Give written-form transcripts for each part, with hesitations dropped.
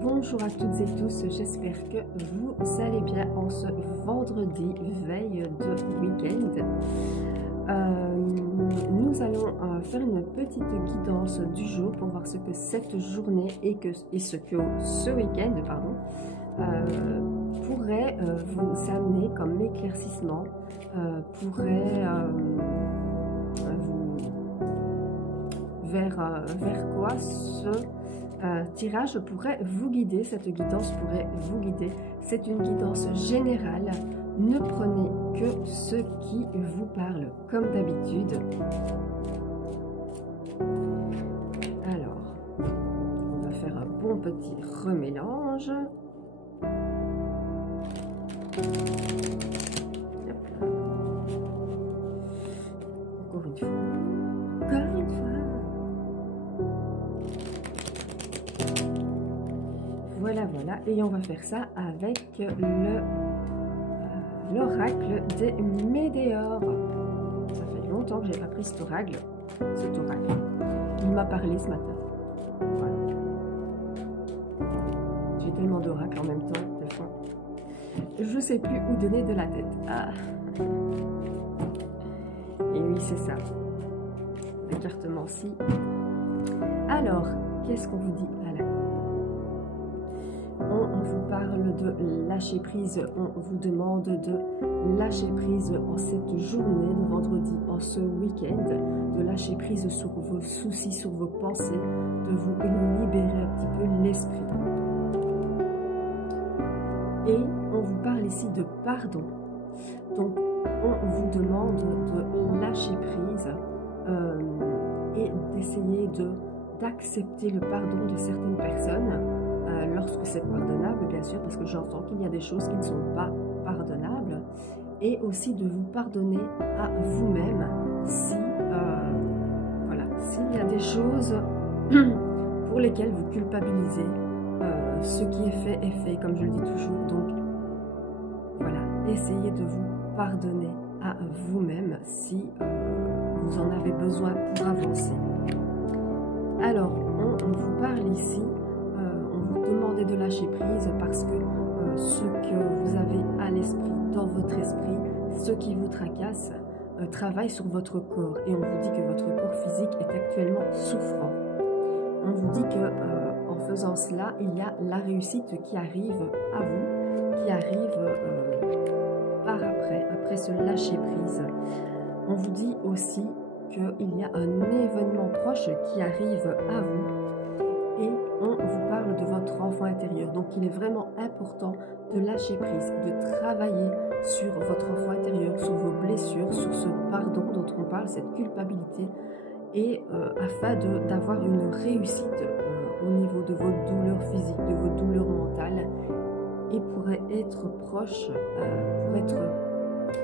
Bonjour à toutes et tous, j'espère que vous allez bien en ce vendredi, veille de week-end. Nous allons faire une petite guidance du jour pour voir ce que cette journée et ce que ce week-end pourrait vous amener comme éclaircissement, pourrait vers quoi ce tirage pourrait vous guider, cette guidance pourrait vous guider. C'est une guidance générale, ne prenez que ce qui vous parle, comme d'habitude. Alors, on va faire un bon petit remélange. Encore une fois. Encore une fois. Voilà, et on va faire ça avec l'oracle des Médéores. Ça fait longtemps que j'ai pas pris cet oracle. Il m'a parlé ce matin. Voilà. J'ai tellement d'oracles en même temps, des fois. Je sais plus où donner de la tête. Ah. Et oui, c'est ça. L'écartement-ci. Alors, qu'est-ce qu'on vous dit à la on vous parle de lâcher prise, on vous demande de lâcher prise en cette journée de vendredi, en ce week-end, de lâcher prise sur vos soucis, sur vos pensées, de vous libérer un petit peu l'esprit. Et on vous parle ici de pardon. Donc on vous demande de lâcher prise et d'essayer d'accepter le pardon de certaines personnes. Lorsque c'est pardonnable, bien sûr, parce que j'entends qu'il y a des choses qui ne sont pas pardonnables, et aussi de vous pardonner à vous-même si, voilà, s'il y a des choses pour lesquelles vous culpabilisez. Ce qui est fait, comme je le dis toujours. Donc, voilà, essayez de vous pardonner à vous-même si vous en avez besoin pour avancer. Alors, on vous parle ici. Demandez de lâcher prise parce que ce que vous avez à l'esprit, dans votre esprit, ce qui vous tracasse, travaille sur votre corps. Et on vous dit que votre corps physique est actuellement souffrant. On vous dit que en faisant cela, il y a la réussite qui arrive à vous, qui arrive après ce lâcher prise. On vous dit aussi qu'il y a un événement proche qui arrive à vous. Et on vous parle de votre enfant intérieur. Donc, il est vraiment important de lâcher prise, de travailler sur votre enfant intérieur, sur vos blessures, sur ce pardon dont on parle, cette culpabilité, et afin d'avoir une réussite au niveau de vos douleurs physiques, de vos douleurs mentales, et pour être proche, pour être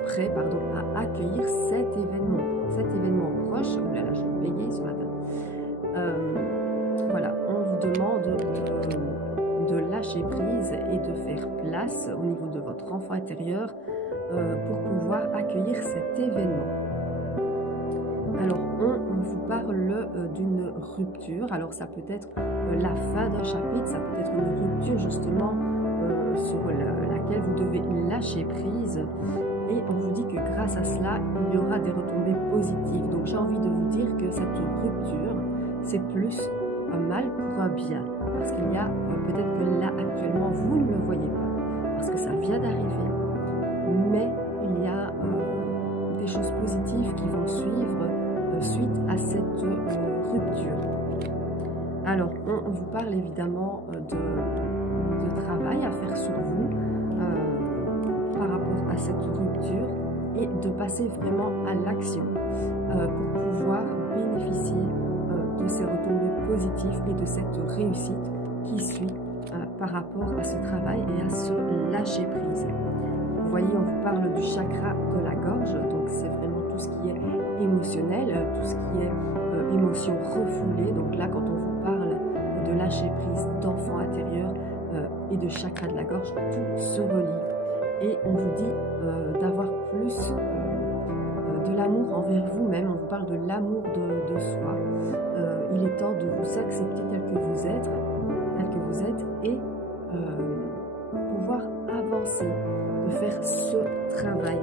prêt, à accueillir cet événement proche. Oh là là, je vais bégayer ce matin. Voilà, on vous demande de lâcher prise et de faire place au niveau de votre enfant intérieur pour pouvoir accueillir cet événement. Alors, on vous parle d'une rupture. Alors, ça peut être la fin d'un chapitre, ça peut être une rupture justement sur laquelle vous devez lâcher prise. Et on vous dit que grâce à cela, il y aura des retombées positives. Donc, j'ai envie de vous dire que cette rupture, c'est plus un mal pour un bien, parce qu'il y a peut-être que là actuellement vous ne le voyez pas parce que ça vient d'arriver, mais il y a des choses positives qui vont suivre suite à cette rupture. Alors on vous parle évidemment de travail à faire sur vous par rapport à cette rupture et de passer vraiment à l'action pour pouvoir bénéficier de ces retombées positives et de cette réussite qui suit par rapport à ce travail et à ce lâcher prise. Vous voyez, on vous parle du chakra de la gorge, donc c'est vraiment tout ce qui est émotionnel, tout ce qui est émotion refoulée. Donc là, quand on vous parle de lâcher prise, d'enfant intérieur et de chakra de la gorge, tout se relie. Et on vous dit d'avoir plus de l'amour envers vous-même. On vous parle de l'amour de soi. Il est temps de vous accepter tel que vous êtes, tel que vous vous êtes et pouvoir avancer, de faire ce travail.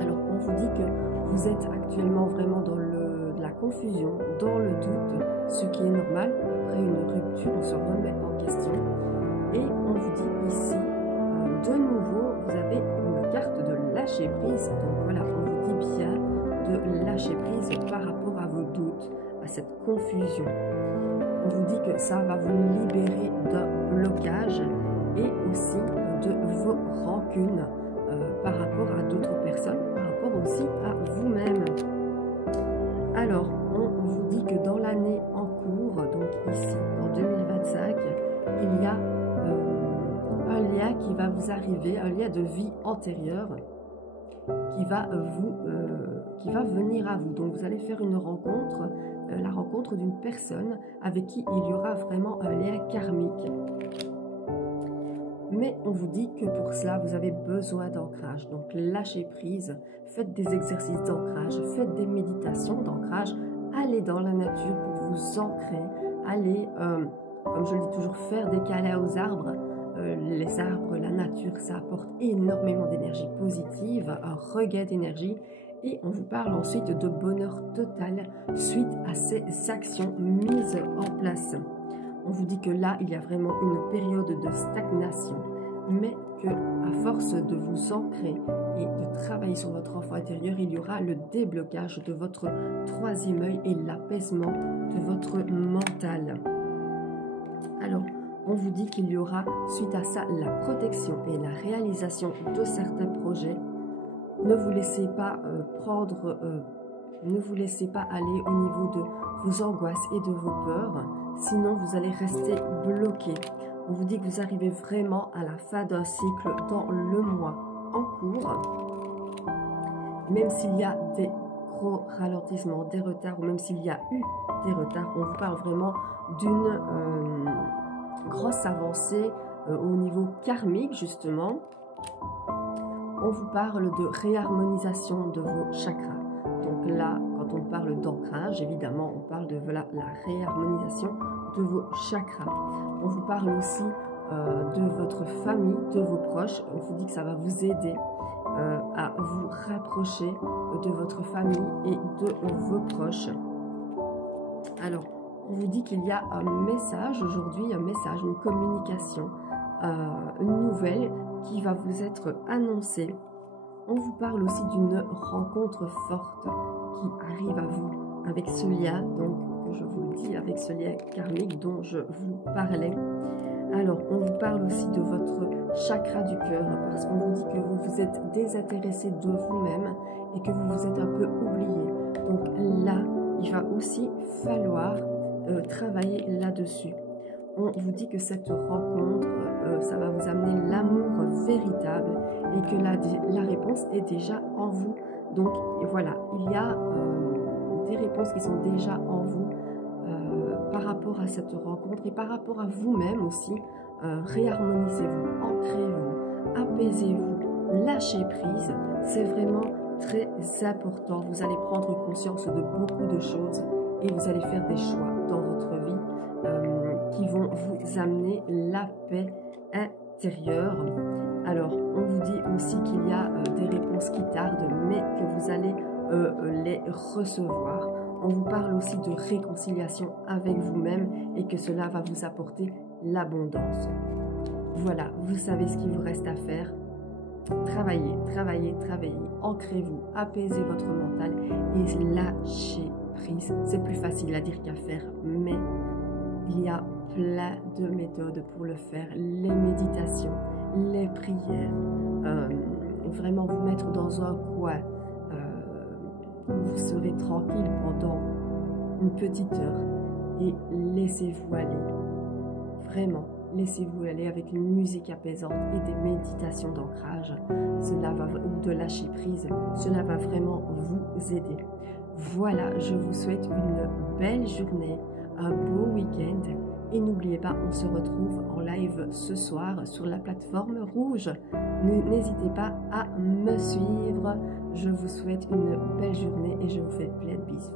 Alors, on vous dit que vous êtes actuellement vraiment dans de la confusion, dans le doute, ce qui est normal. Après une rupture, on se remet en question. Et on vous dit ici, de nouveau, vous avez une carte de lâcher prise. Donc voilà, on vous dit bien de lâcher prise par rapport à vos doutes, à cette confusion. On vous dit que ça va vous libérer d'un blocage et aussi de vos rancunes par rapport à d'autres personnes, par rapport aussi à vous-même. Alors, on vous dit que dans l'année en cours, donc ici, en 2025, il y a un lien qui va vous arriver, un lien de vie antérieure qui va venir à vous. Donc, vous allez faire une rencontre, la rencontre d'une personne avec qui il y aura vraiment un lien karmique. Mais on vous dit que pour cela, vous avez besoin d'ancrage. Donc, lâchez prise, faites des exercices d'ancrage, faites des méditations d'ancrage, allez dans la nature pour vous ancrer, allez, comme je le dis toujours, faire des câlins aux arbres. Les arbres, la nature, ça apporte énormément d'énergie positive, un regain d'énergie. Et on vous parle ensuite de bonheur total suite à ces actions mises en place. On vous dit que là, il y a vraiment une période de stagnation, mais que à force de vous ancrer et de travailler sur votre enfant intérieur, il y aura le déblocage de votre troisième œil et l'apaisement de votre mental. Alors, on vous dit qu'il y aura, suite à ça, la protection et la réalisation de certains projets. Ne vous laissez pas ne vous laissez pas aller au niveau de vos angoisses et de vos peurs, sinon vous allez rester bloqué. On vous dit que vous arrivez vraiment à la fin d'un cycle dans le mois en cours, même s'il y a des gros ralentissements, des retards, ou même s'il y a eu des retards, on vous parle vraiment d'une grosse avancée au niveau karmique justement. On vous parle de réharmonisation de vos chakras. Donc là, quand on parle d'ancrage, évidemment, on parle de voilà, la réharmonisation de vos chakras. On vous parle aussi de votre famille, de vos proches. On vous dit que ça va vous aider à vous rapprocher de votre famille et de vos proches. Alors, on vous dit qu'il y a un message aujourd'hui, une communication, une nouvelle qui va vous être annoncée. On vous parle aussi d'une rencontre forte qui arrive à vous avec ce lien, donc que je vous le dis, avec ce lien karmique dont je vous parlais. Alors, on vous parle aussi de votre chakra du cœur, parce qu'on vous dit que vous vous êtes désintéressé de vous-même et que vous vous êtes un peu oublié. Donc là, il va aussi falloir travailler là-dessus. On vous dit que cette rencontre, ça va vous amener l'amour véritable et que la réponse est déjà en vous. Donc voilà, il y a des réponses qui sont déjà en vous par rapport à cette rencontre et par rapport à vous-même aussi. Réharmonisez-vous, ancrez-vous, apaisez-vous, lâchez prise. C'est vraiment très important. Vous allez prendre conscience de beaucoup de choses et vous allez faire des choix dans votre vie qui vont vous amener la paix intérieure. Alors, on vous dit aussi qu'il y a des réponses qui tardent, mais que vous allez les recevoir. On vous parle aussi de réconciliation avec vous-même et que cela va vous apporter l'abondance. Voilà, vous savez ce qu'il vous reste à faire. Travaillez, travaillez, travaillez. Ancrez-vous, apaisez votre mental et lâchez prise. C'est plus facile à dire qu'à faire, mais il y a plein de méthodes pour le faire. Les méditations, les prières, vraiment vous mettre dans un coin où vous serez tranquille pendant une petite heure et laissez-vous aller. Vraiment, laissez-vous aller avec une musique apaisante et des méditations d'ancrage. Ou de lâcher prise. Cela va vraiment vous aider. Voilà, je vous souhaite une belle journée, un beau week-end. Et n'oubliez pas, on se retrouve en live ce soir sur la plateforme rouge. N'hésitez pas à me suivre. Je vous souhaite une belle journée et je vous fais plein de bisous.